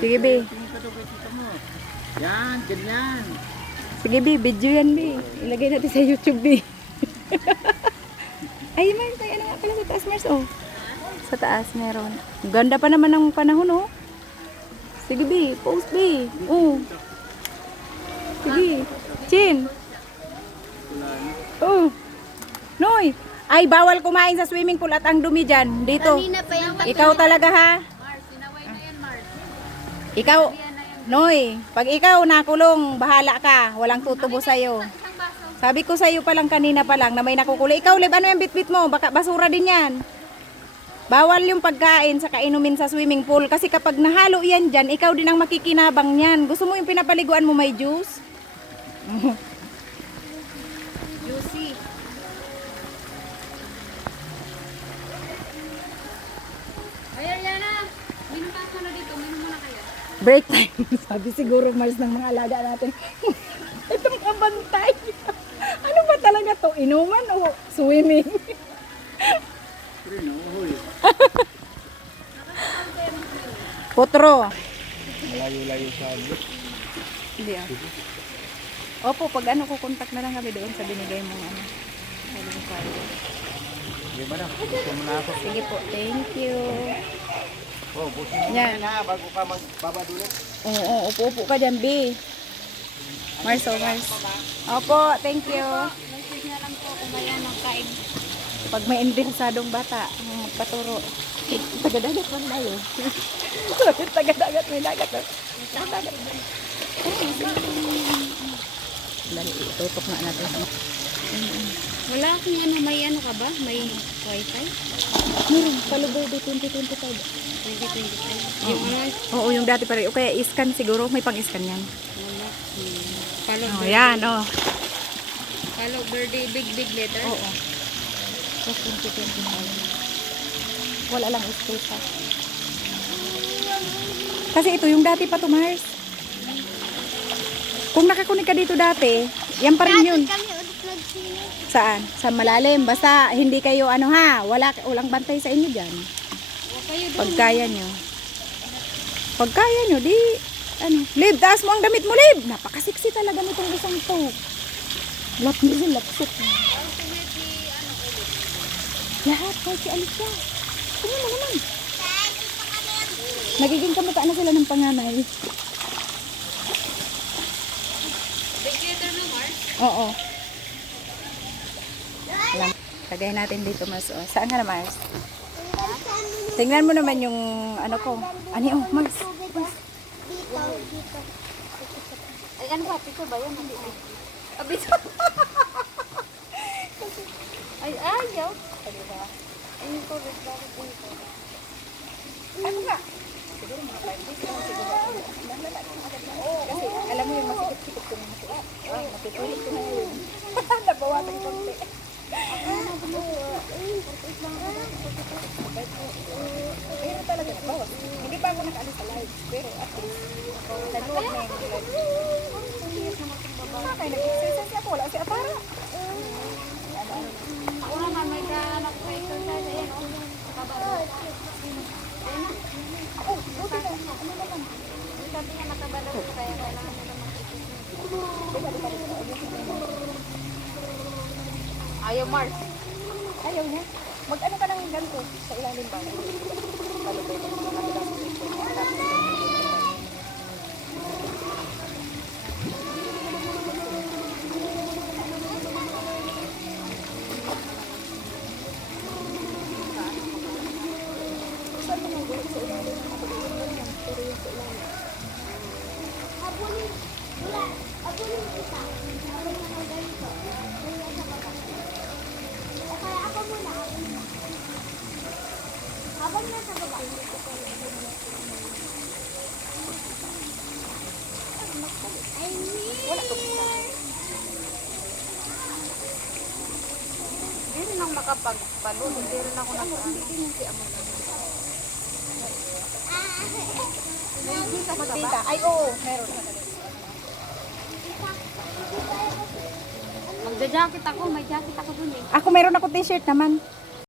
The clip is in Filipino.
Sige, be. Tingin ka daw kay tita mo. Yan, ganyan. Sige, be. Video yan, be. Ilagay natin sa YouTube, be. Ay, Mars. Ay, ano nga pala sa taas, Mars, oh. Sa taas, meron. Ganda pa naman ng panahon, oh. Sige, be. Post, be. Oh. Sige. Chin. Oh. Noy. Ay, bawal kumain sa swimming pool at ang dumi dyan. Dito. Ikaw talaga, ha? Ikaw, Noy, pag ikaw nakulong, bahala ka. Walang tutubo sa'yo. Sabi ko sa'yo pa lang kanina pa lang na may nakukulong. Ikaw, Lib, ano yung bitbit mo? Baka basura din yan. Bawal yung pagkain sa kainumin sa swimming pool. Kasi kapag nahalo yan dyan, ikaw din ang makikinabang yan. Gusto mo yung pinapaliguan mo may juice? Juicy. Ayan, Yana. Minum ka na dito. Minum muna kayo. Break time. Sabi siguro Mars ng mga alaga natin. Itong kabantay. Ano ba talaga to? Inuman o swimming? Pero nauhoy. Potro. Malayo-layo sa amin. Hindi ah. Opo, pag ano ko contact na lang kami doon sa binigay mong ano. Sige ba na? Gusto mo na ako. Sige po, thank you. Oh, busin mo Yan. na bago ka magbabadulit. Oo, upo ka dyan, B. Mars, oh, Mars. Opo, thank you. Message na lang po kung may anong kain. Pag may interesadong bata, magpaturo. Tagadagat man tayo. Tagadagat, may dagat. Tagadagat. Dali, tutok na natin. Wala kang ano, may ano ka ba? May wifi? Meron, paluboy 2025. 2025. Yung ano? Oo, yung dati pa rin. O kaya iscan siguro, may pang-iscan yan. Wala. Follow Oh, birthday. yan, oh. Follow birthday, big letter. Oo. Plus 2025. Wala lang space ha. Kasi ito, yung dati pa to, Mars. Kung nakakunik ka dito dati, yan pa rin yun. Kami ulit nagsino. Saan? Sa malalim. Basta hindi kayo ano ha, walang bantay sa inyo dyan. Kayo doon. Pagkaya nyo. Pagkaya nyo, di, ano, Lib, taas mo ang damit mo, Lib. Napakasiksi talaga nitong isang to. Lapsot. Lahat, kahit si Alicia. Tingnan mo naman. Nagiging kamukha na sila ng panganay. Big letter no, Mars? Oo. Alam, lagay natin dito, Mars. Oh. Saan ka na, Mars? Tingnan mo naman yung ano ko. Ani, oh, Mars. Ay, ano ba? Picture ba yun? Abito. Ay, ayaw. Ay, yung COVID, bakit dito? Ano nga? Siguro mga 5 days lang. Siguro. Kasi alam mo yung masikip-sikip ko na masila. Matutulog ko na yun. Nabawasan konti. Pero talaga nabawas. Hindi pa ako nakaalis sa live. Pero at least, nanood na yung live. Kaya nag-exercise ako. Wala si Atara. Ako naman, may anak ko exercise. Ayan, oh. Oh, buti na. Ano naman? Sabi niya nakabalo ko kaya kailangan nila Ayaw, Mars. Ayaw niya. Mag-ano ka ng ganito sa ilalim ba? Palubay ng mga kabilang sisyo. Saan mo nang gulit sa ilalim? Nakapagulong yan. Pero yung sa ilalim. Abulin kita. Abulin ako ganito. Kaya sa baba. O kaya ako muna. Habang nasa baba. I Wala ka buka. Hindi rin ako makapagpalo. Hindi rin ako nakaano. Magdita. Ay, oo. Meron. Magja-jacket ako. May jacket ako dun eh. Ako meron ako t-shirt naman.